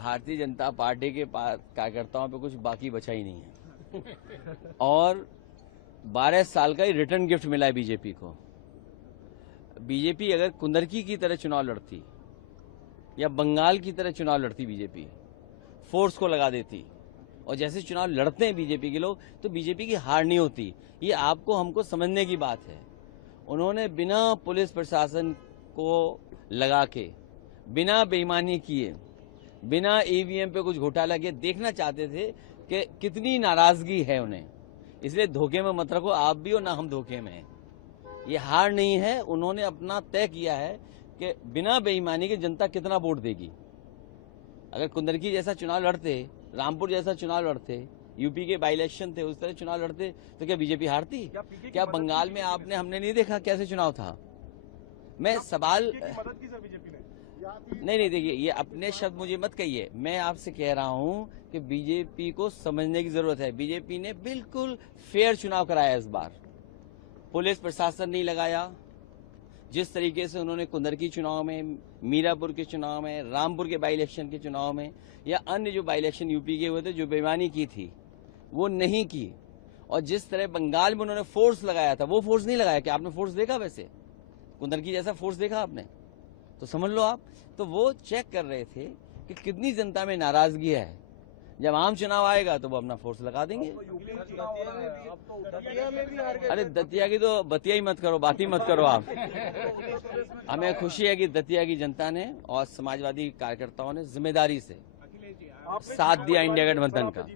Bharatiya Janata party के कार्यकर्ताओं पे कुछ बाकी बचा ही नहीं है और 12 साल का ही रिटर्न गिफ्ट मिला है बीजेपी को। बीजेपी अगर कुंदरकी की तरह चुनाव लड़ती या बंगाल की तरह चुनाव लड़ती, बीजेपी फोर्स को लगा देती और जैसे चुनाव लड़ते हैं बीजेपी के लोग, तो बीजेपी की हार नहीं होती। ये आपको हमको समझने की बात है। उन्होंने बिना पुलिस प्रशासन को लगा के, बिना बेईमानी किए, बिना ईवीएम पे कुछ घोटाला किए देखना चाहते थे कि कितनी नाराजगी है उन्हें। इसलिए धोखे में मत रखो आप भी और ना हम धोखे में हैं। ये हार नहीं है। उन्होंने अपना तय किया है कि बिना बेईमानी के जनता कितना वोट देगी। अगर कुंदरकी जैसा चुनाव लड़ते, रामपुर जैसा चुनाव लड़ते, यूपी के बाई इलेक्शन थे उस तरह चुनाव लड़ते, तो क्या बीजेपी हारती? क्या बंगाल में हमने नहीं देखा कैसे चुनाव था? मैं सवाल नहीं, देखिए, ये अपने शब्द मुझे मत कहिए। मैं आपसे कह रहा हूं कि बीजेपी को समझने की जरूरत है। बीजेपी ने बिल्कुल फेयर चुनाव कराया इस बार। पुलिस प्रशासन नहीं लगाया। जिस तरीके से उन्होंने कुंदरकी चुनाव में, मीरापुर के चुनाव में, रामपुर के बाई इलेक्शन के चुनाव में या अन्य जो बाई इलेक्शन यूपी के हुए थे, जो बेईमानी की थी वो नहीं की। और जिस तरह बंगाल में उन्होंने फोर्स लगाया था, वो फोर्स नहीं लगाया। क्या आपने फोर्स देखा? वैसे कुंदरकी जैसा फोर्स देखा आपने? तो समझ लो आप। तो वो चेक कर रहे थे कि कितनी जनता में नाराजगी है। जब आम चुनाव आएगा तो वो अपना फोर्स लगा देंगे। अरे दतिया की तो बतिया ही मत करो, बात ही मत करो आप। हमें खुशी है कि दतिया की जनता ने और समाजवादी कार्यकर्ताओं ने जिम्मेदारी से साथ दिया इंडिया गठबंधन का।